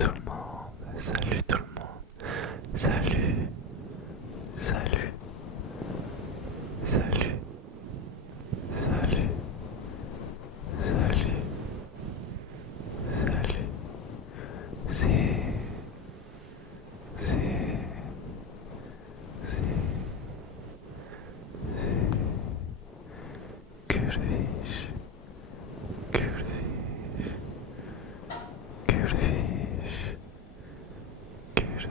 tout le monde, salut tout le monde, salut, salut, salut, salut, salut, salut, c'est, que vais-je, que vais-je, que vais-je, que vais-je,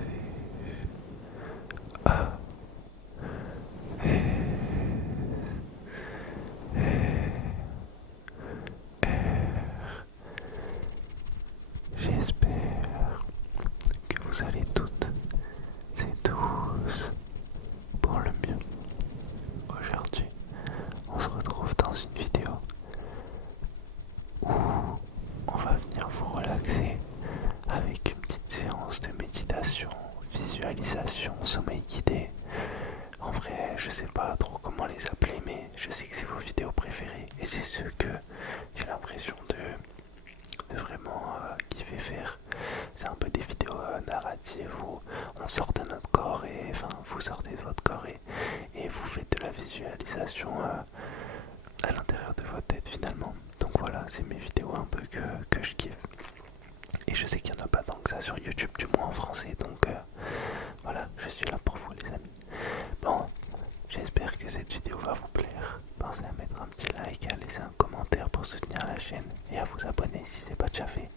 ah, j'espère que vous allez toutes et tous pour le mieux. Aujourd'hui, on se retrouve dans une vidéo où on va venir vous relaxer avec une petite séance de méditation, visualisation, sommeil guidé. En vrai, je sais pas trop comment les appeler, mais je sais que c'est vos vidéos préférées et c'est ceux que j'ai l'impression de vraiment kiffer faire. C'est un peu des vidéos narratives où on sort de notre corps et enfin vous sortez de votre corps et vous faites de la visualisation à l'intérieur de votre tête finalement. Donc voilà, c'est mes vidéos un peu que je kiffe. Et je sais qu'il n'y en a pas tant que ça sur YouTube, du moins en français, donc voilà, je suis là pour vous les amis. Bon, j'espère que cette vidéo va vous plaire. Pensez à mettre un petit like, à laisser un commentaire pour soutenir la chaîne et à vous abonner si ce n'est pas déjà fait.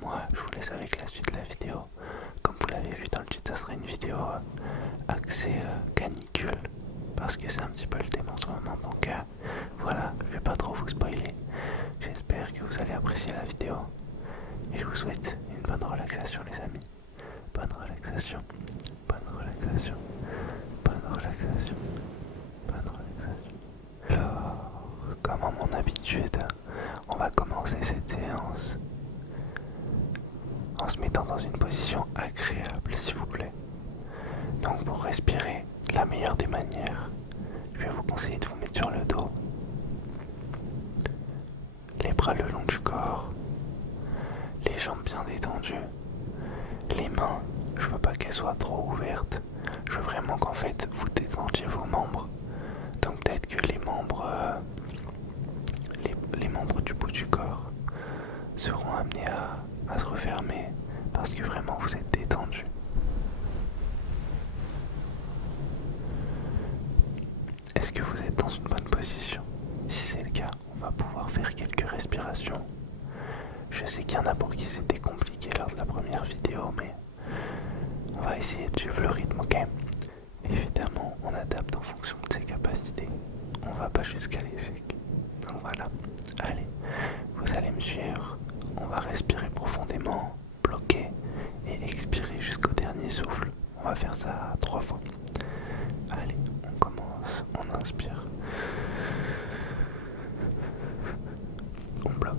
Moi, je vous laisse avec la suite de la vidéo. Comme vous l'avez vu dans le titre, ça sera une vidéo axée canicule, parce que c'est un petit peu le thème en ce moment. Donc voilà, je vais pas trop vous spoiler. J'espère que vous allez apprécier la vidéo. Et je vous souhaite une bonne relaxation les amis. Bonne relaxation, bonne relaxation, bonne relaxation, bonne relaxation. Alors, comme à mon habitude, on va commencer cette séance en se mettant dans une position agréable, s'il vous plaît. Donc pour respirer de la meilleure des manières, je vais vous conseiller de vous mettre sur le dos, les bras le long du corps, les jambes bien détendues, les mains, je veux pas qu'elles soient trop ouvertes, je veux vraiment qu'en fait vous détendiez vos membres. Donc peut-être que les membres du bout du corps seront amenés à se refermer parce que vraiment vous êtes détendu. Est-ce que vous êtes dans une bonne position? Si c'est le cas, on va pouvoir faire quelques respirations. Je sais qu'il y en a pour qui c'était compliqué lors de la première vidéo, mais on va essayer de suivre le rythme, ok? Évidemment, on adapte en fonction de ses capacités. On va pas jusqu'à l'échec. Donc voilà, allez, vous allez me suivre. On va respirer profondément, bloquer et expirer jusqu'au dernier souffle. On va faire ça 3 fois. Allez, on commence, on inspire. On bloque.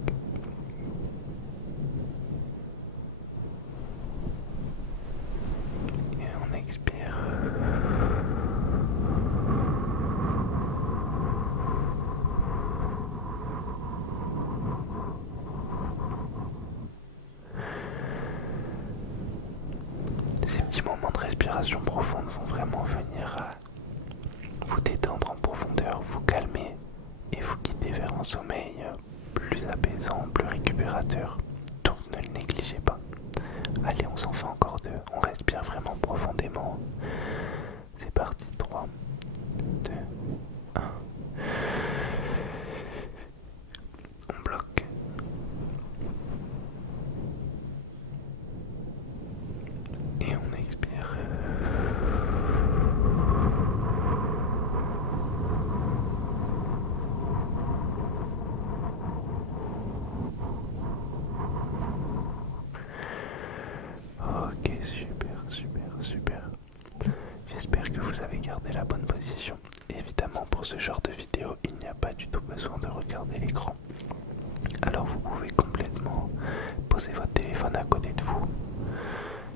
Et on expire. Ces petits moments de respiration profonde vont vraiment venir vous détendre en profondeur, vous calmer et vous guider vers un sommeil plus apaisant, plus récupérateur. Donc ne le négligez pas. Allez, on s'en fait encore 2. On respire vraiment profondément. C'est parti. 3, 2, 1. On bloque. Et on expire. Ok, super, super, super. J'espère que vous avez gardé la bonne position. Évidemment, pour ce genre de vidéo, il n'y a pas du tout besoin de regarder l'écran. Alors vous pouvez complètement poser votre téléphone à côté de vous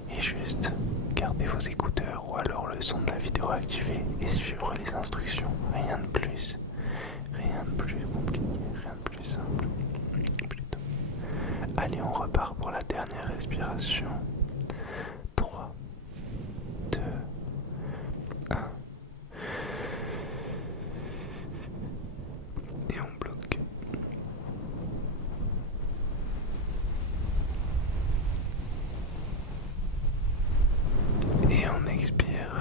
et juste garder vos écouteurs ou alors le son de la vidéo activé et suivre les instructions. Rien de plus. Rien de plus compliqué, rien de plus simple. Plutôt. Allez, on repart pour la dernière respiration. 3, 2, 1. Et on bloque. Et on expire.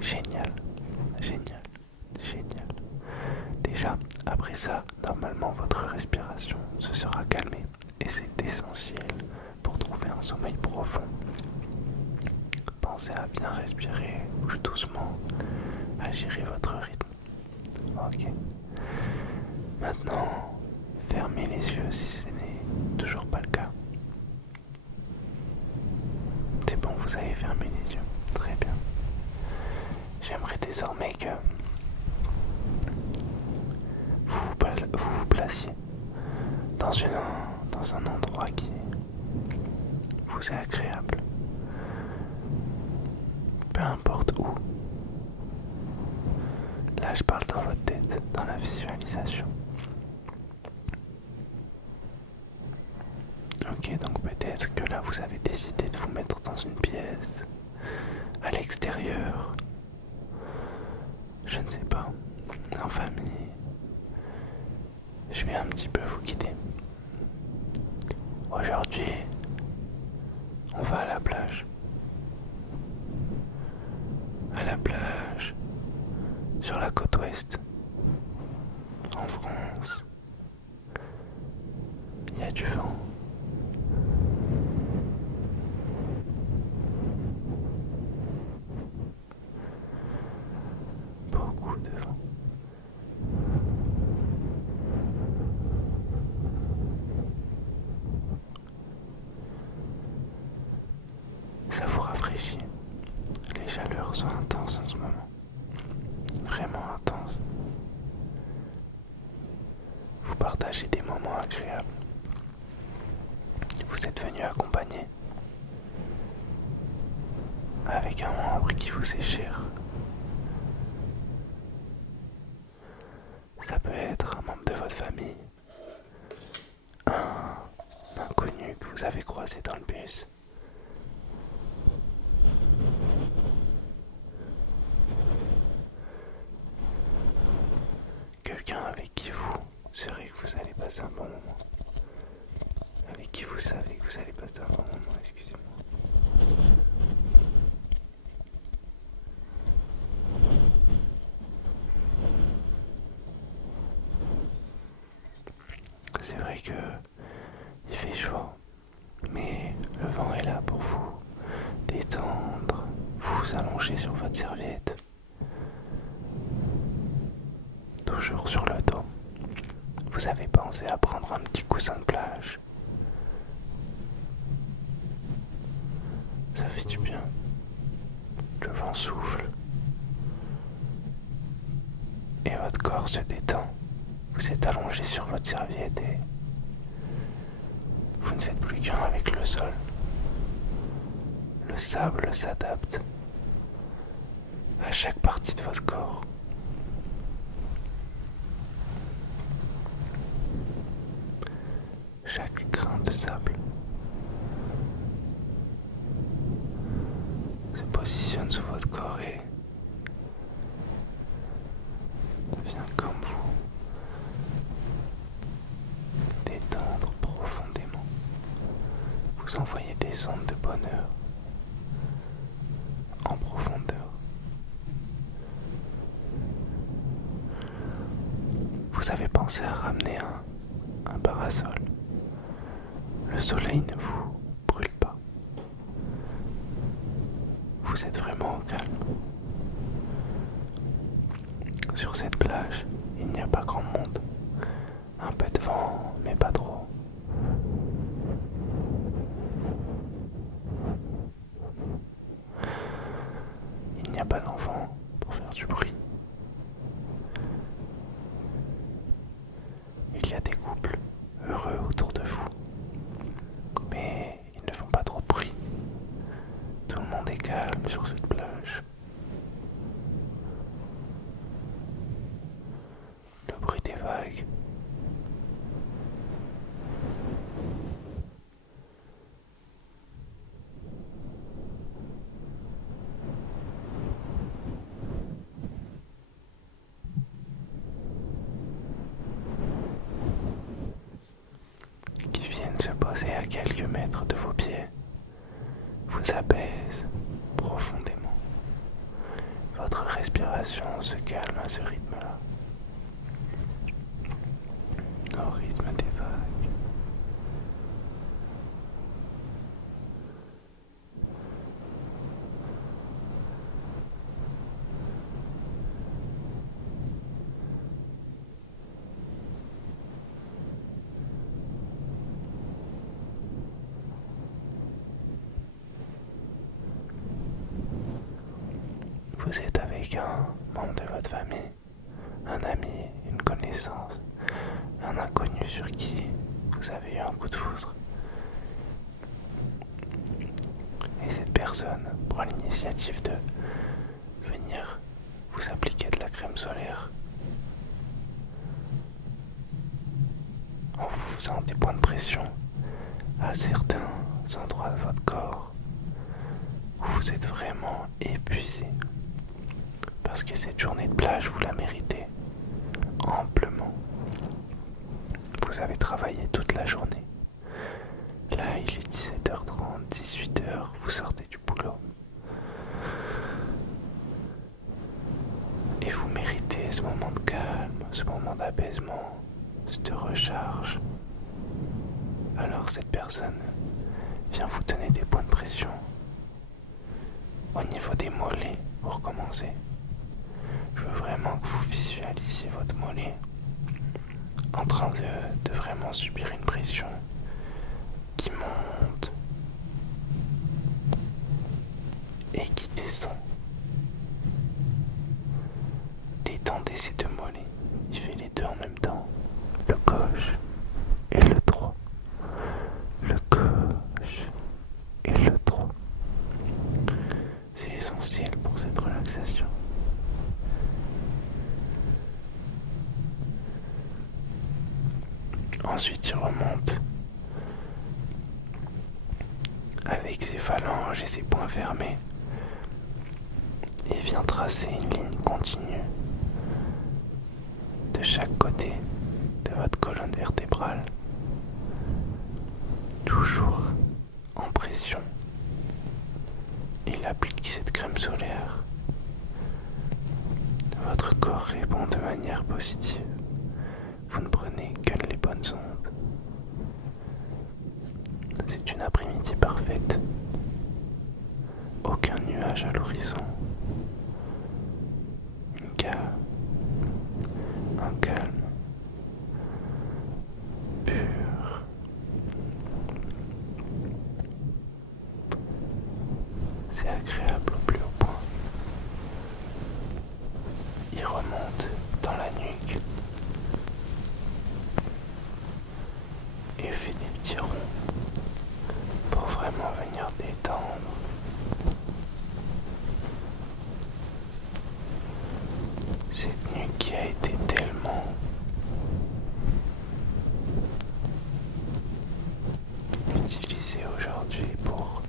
Génial, génial, génial. Déjà, après ça, normalement votre respiration se sera calmée et c'est essentiel pour trouver un sommeil profond. Pensez à bien respirer, bouge doucement, à gérer votre rythme. Ok. Maintenant, fermez les yeux si ce n'est toujours pas le cas. C'est bon, vous avez fermé les yeux. Très bien. J'aimerais désormais que vous vous placiez dans un endroit qui vous est agréable. Peu importe où. Là, je parle dans votre tête, dans la visualisation. Ok, donc peut-être que là, vous avez décidé de vous mettre dans une pièce, à l'extérieur, je ne sais pas, en famille. Je vais un petit peu vous guider. Aujourd'hui, on va à la plage. À la plage, sur la côte ouest, en France. Il y a du vent. Beaucoup de vent. Ça vous rafraîchit. Les chaleurs sont intenses en ce moment. Vraiment intenses. Vous partagez des moments agréables. Vous êtes venu accompagner avec un membre qui vous est cher. Ça peut être un membre de votre famille, un inconnu que vous avez croisé dans le bus. Quelqu'un avec qui vous saurez que vous allez passer un bon moment. Avec qui vous savez que vous allez passer un bon moment, excusez-moi. C'est vrai que il fait chaud, mais le vent est là pour vous détendre, vous allonger sur votre serviette, toujours sur le dos. Vous avez pensé à prendre un petit coussin de plage. Ça fait du bien. Le vent souffle. Et votre corps se détend. Vous êtes allongé sur votre serviette et vous ne faites plus qu'un avec le sol. Le sable s'adapte à chaque partie de votre corps. Chaque grain de sable se positionne sous votre corps et vient comme vous détendre profondément. Vous envoyez des ondes de bonheur en profondeur. Vous avez pensé à ramener un parasol. Le soleil ne vous brûle pas. Vous êtes vraiment au calme. Sur cette plage, il n'y a pas grand monde. Un peu de vent, mais pas trop. Il n'y a pas d'enfants pour faire du bruit. Il y a des couples heureux autour de vous, mais ils ne font pas trop de bruit. est calme sur cette plage. Le bruit des vagues. Qui viennent se poser à quelques mètres de vos pieds vous apaisent profondément. Votre respiration se calme à ce rythme-là, au rythme des vagues. Vous êtes avec un membre de votre famille, un ami, une connaissance, un inconnu sur qui vous avez eu un coup de foudre. Et cette personne prend l'initiative de venir vous appliquer de la crème solaire en vous faisant des points de pression à certains endroits de votre corps où vous êtes vraiment épuisé. Parce que cette journée de plage, vous la méritez amplement. Vous avez travaillé toute la journée. Là, il est 17h30, 18h, vous sortez du boulot. Et vous méritez ce moment de calme, ce moment d'apaisement, de recharge. Alors cette personne vient vous donner des points de pression au niveau des mollets pour commencer. Je veux vraiment que vous visualisiez votre mollet en train de vraiment subir une pression qui monte et qui descend. Détendez ces deux mollets. Il fait les deux en même temps. Le gauche et le droit. Le gauche et le droit. C'est essentiel pour cette relaxation. Ensuite, il remonte avec ses phalanges et ses poings fermés et vient tracer une ligne continue de chaque côté de votre colonne vertébrale, toujours en pression. Il applique cette crème solaire. Votre corps répond de manière positive. Vous ne prenez que les bonnes ondes. C'est une après-midi parfaite. Aucun nuage à l'horizon. Un calme pur. C'est agréable au plus haut point. Il remonte dans la nuque et fait des petits ronds pour vraiment venir détendre. Cette nuque qui a été tellement utilisée aujourd'hui pour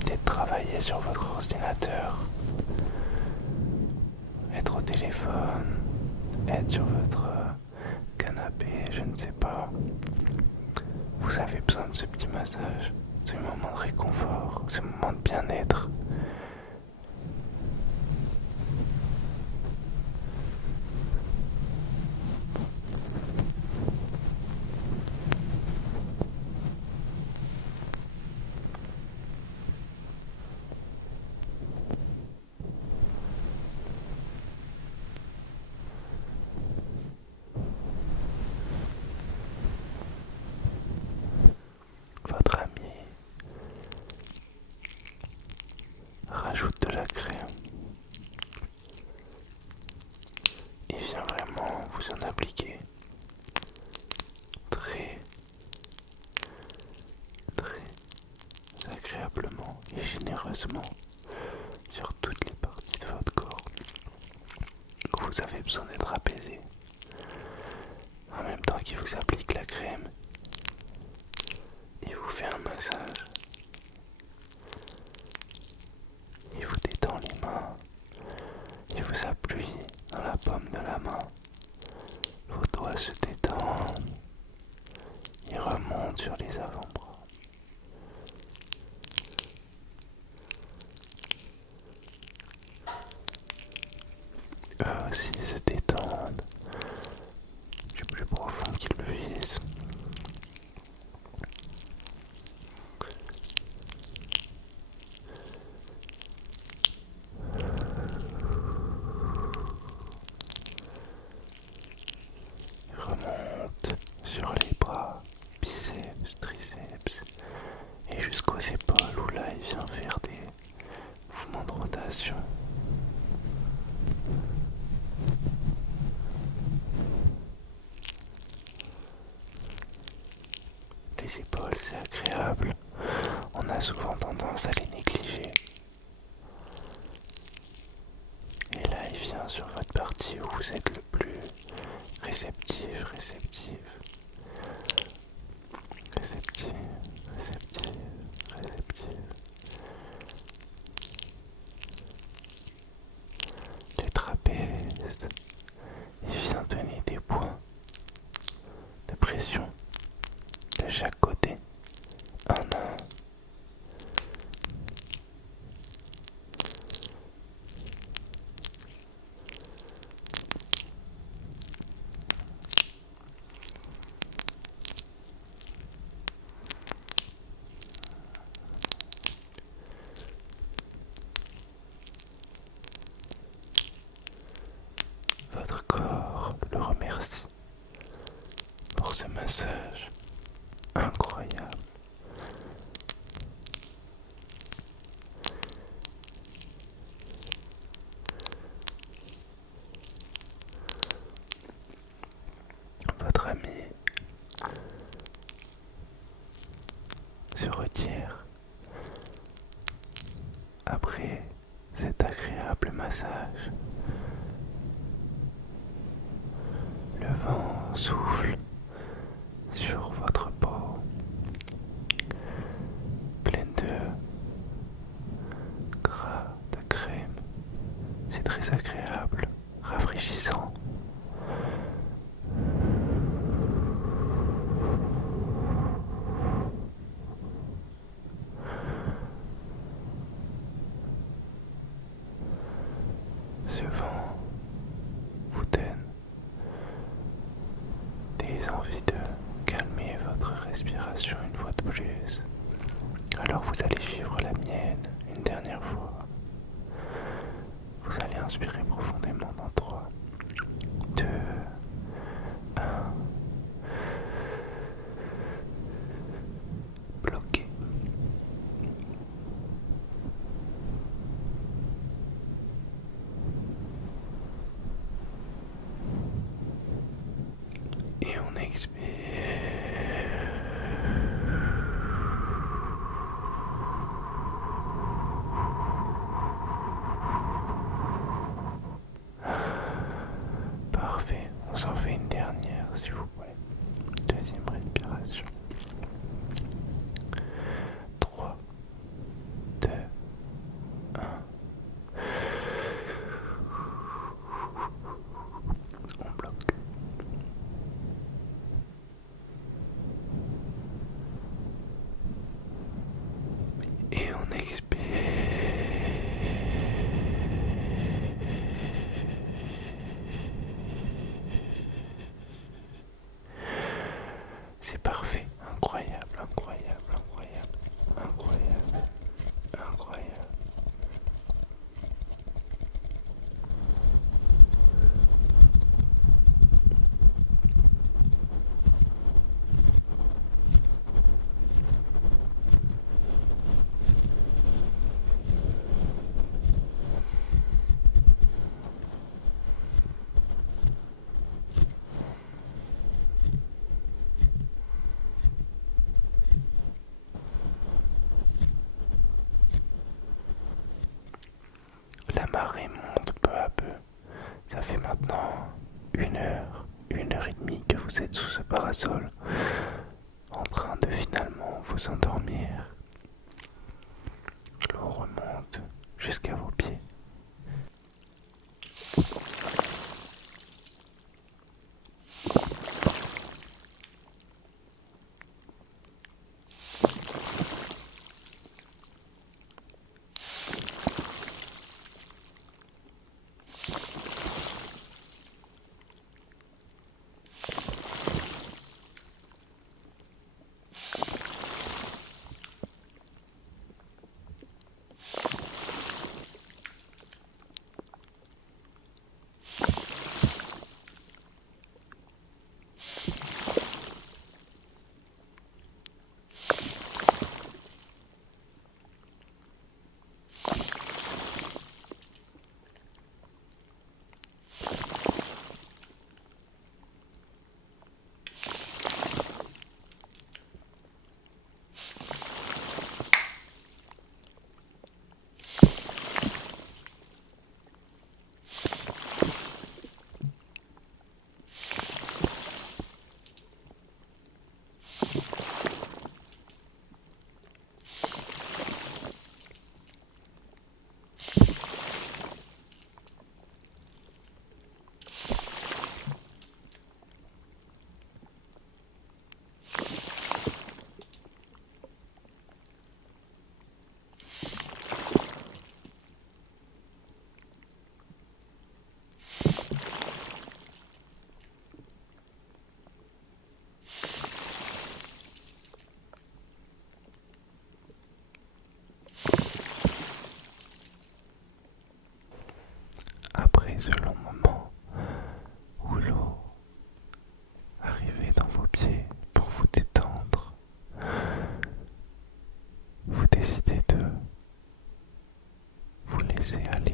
peut-être travailler sur votre ordinateur, être au téléphone, être sur votre canapé, je ne sais pas. Vous avez besoin de ce petit massage, ce moment de réconfort, ce moment de bien-être. Votre ami rajoute de la crème et vient vraiment vous en appliquer très agréablement et généreusement besoin d'être apaisé. En même temps qu'il vous applique la crème, il vous fait un massage. Il vous détend les mains. Il vous appuie dans la paume de la main. Vos doigts se détendent. Il remonte sur les avant-bras. Eux aussi se détendent du plus profond qu'ils le visent. Il remonte sur les bras, biceps, triceps et jusqu'aux épaules où là il vient faire des mouvements de rotation. Les épaules, c'est agréable. On a souvent tendance à les négliger. Et là, il vient sur votre partie où vous êtes le plus réceptif, réceptif. Réceptif, réceptif, réceptif. Les trapèzes. Il vient donner des points de pression de chaque côté. Un à un. Votre corps le remercie pour ce massage incroyable. Votre ami se retire après cet agréable massage. Le vent souffle sur votre peau, pleine de gras, de crème. C'est très agréable, rafraîchissant. Ce vent vous donne des envies de calmer votre respiration une fois de plus. Alors vous allez suivre la mienne une dernière fois. Vous allez inspirer profondément dans 3, 2, 1. Bloqué. Et on expire. Parfait, on s'en fait une dernière s'il vous plaît. Deuxième respiration. 3, 2, 1. On bloque. Et on expire. C'est parfait, incroyable, incroyable, incroyable, incroyable, incroyable. La marée monte peu à peu. Ça fait maintenant maintenant 1 heure et demie que vous êtes sous ce parasol, en train de finalement vous endormir. L'eau remonte jusqu'à vos pieds. Après ce long moment où l'eau arrivait dans vos pieds pour vous détendre, vous décidez de vous laisser aller